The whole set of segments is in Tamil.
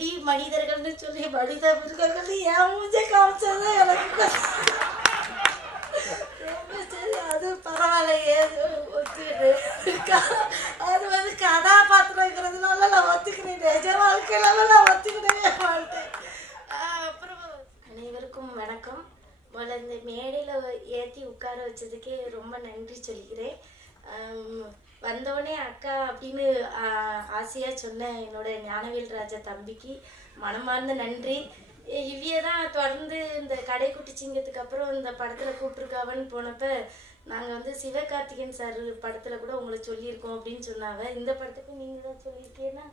இப்படி மனிதர்கள்னு சொல்லி மனித மிருகங்கள் என் மூஞ்சே காமிச்சது எனக்கு ரொம்ப சரி. அது பரவாயில்லையே ஒத்துக்கிட்டு அது வந்து கதாபாத்திரங்கிறதுனால நான் ஒத்துக்கிறேன். நிஜ வாழ்க்கையினால நான் ஒத்துக்கிட்டே மாட்டேன். அப்புறம் அனைவருக்கும் வணக்கம். முதல்ல இந்த மேடையில் ஏற்றி உட்கார வச்சதுக்கே ரொம்ப நன்றி சொல்லிக்கிறேன். வந்தோடனே அக்கா அப்படின்னு ஆசையாக சொன்ன என்னோட ஞானவேல் ராஜா தம்பிக்கு மனமார்ந்த நன்றி. இவ்விய தான் தொடர்ந்து இந்த கடைக்குட்டி சிங்கத்துக்கு அப்புறம் இந்த படத்தில் கூப்பிட்ருக்காவன்னு போனப்போ நாங்கள் வந்து சிவகார்த்திகேயன் சார் படத்தில் கூட உங்களை சொல்லியிருக்கோம் அப்படின்னு சொன்னாங்க. இந்த படத்துக்கு நீங்கள் தான் சொல்லியிருக்கீங்கன்னா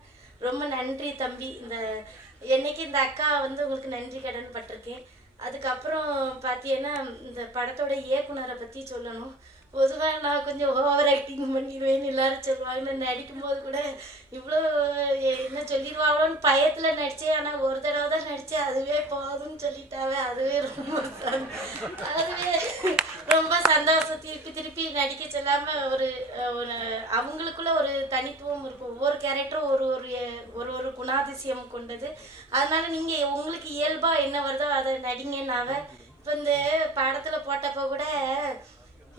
ரொம்ப நன்றி தம்பி. என்னைக்கு இந்த அக்கா வந்து உங்களுக்கு நன்றி கடன் பட்டிருக்கேன். அதுக்கப்புறம் பார்த்தீங்கன்னா இந்த படத்தோட இயக்குனரை பற்றி சொல்லணும். பொதுவாக நான் கொஞ்சம் ஓவர் ஆக்டிங் பண்ணிடுவேன்னு எல்லாரும் சொல்லுவாங்க. நான் நடிக்கும்போது கூட இவ்வளோ என்ன சொல்லிடுவாங்களோன்னு பயத்தில் நடித்தேன். ஆனால் ஒரு தடவை தான் நடித்தேன், அதுவே போதும்னு சொல்லிட்டாவே. அதுவே ரொம்ப சந்தோஷம். திருப்பி நடிக்க சொல்லாமல் ஒரு அவங்களுக்குள்ள ஒரு தனித்துவம் இருக்கும். ஒவ்வொரு கேரக்டரும் ஒரு குணாதிசயம் கொண்டது. அதனால நீங்கள் உங்களுக்கு இயல்பாக என்ன வருதோ அதை நடிங்கன்னாவ. இப்போ இந்த படத்தில் போட்டப்போ கூட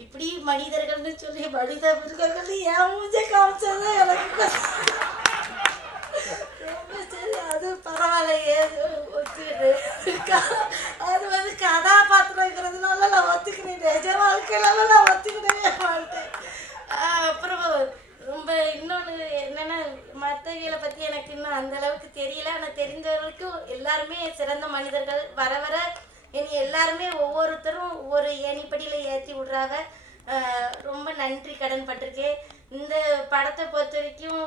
இப்படி மனிதர்கள்னு சொல்லி மனித மிருகங்கள் என் மூஞ்சே காமிச்சது எனக்கு ரொம்ப சரி. அது பரவாயில்லையே ஒத்துக்கிட்டு அது வந்து கதாபாத்திரங்கிறதுனால நான் ஒத்துக்கிறேன். நிஜ வாழ்க்கையினால நான் ஒத்துக்கிட்டே மாட்டேன். அப்புறம் ரொம்ப இன்னொன்று என்னென்னா மற்றவங்களை பற்றி எனக்கு இன்னும் அந்தளவுக்கு தெரியல. ஆனால் தெரிஞ்ச வரைக்கும் எல்லாருமே சிறந்த மனிதர்கள். வர வர இனி எல்லாருமே ஒவ்வொருத்தரும் ஒவ்வொரு ஏணிப்படியில் ஏற்றி விட்றாங்க. ரொம்ப நன்றி கடன் பட்டிருக்கேன். இந்த படத்தை பொறுத்த வரைக்கும்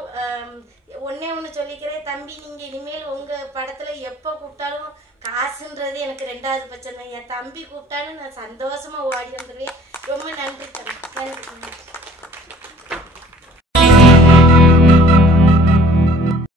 ஒன்று சொல்லிக்கிறேன் தம்பி, நீங்கள் இனிமேல் உங்கள் படத்தில் எப்போ கூப்பிட்டாலும் காசுன்றது எனக்கு 2வது பட்சம் தான். என் தம்பி கூப்பிட்டாலும் நான் சந்தோஷமாக ஓடி வந்துடுவேன். ரொம்ப நன்றி தம்பி. நன்றி.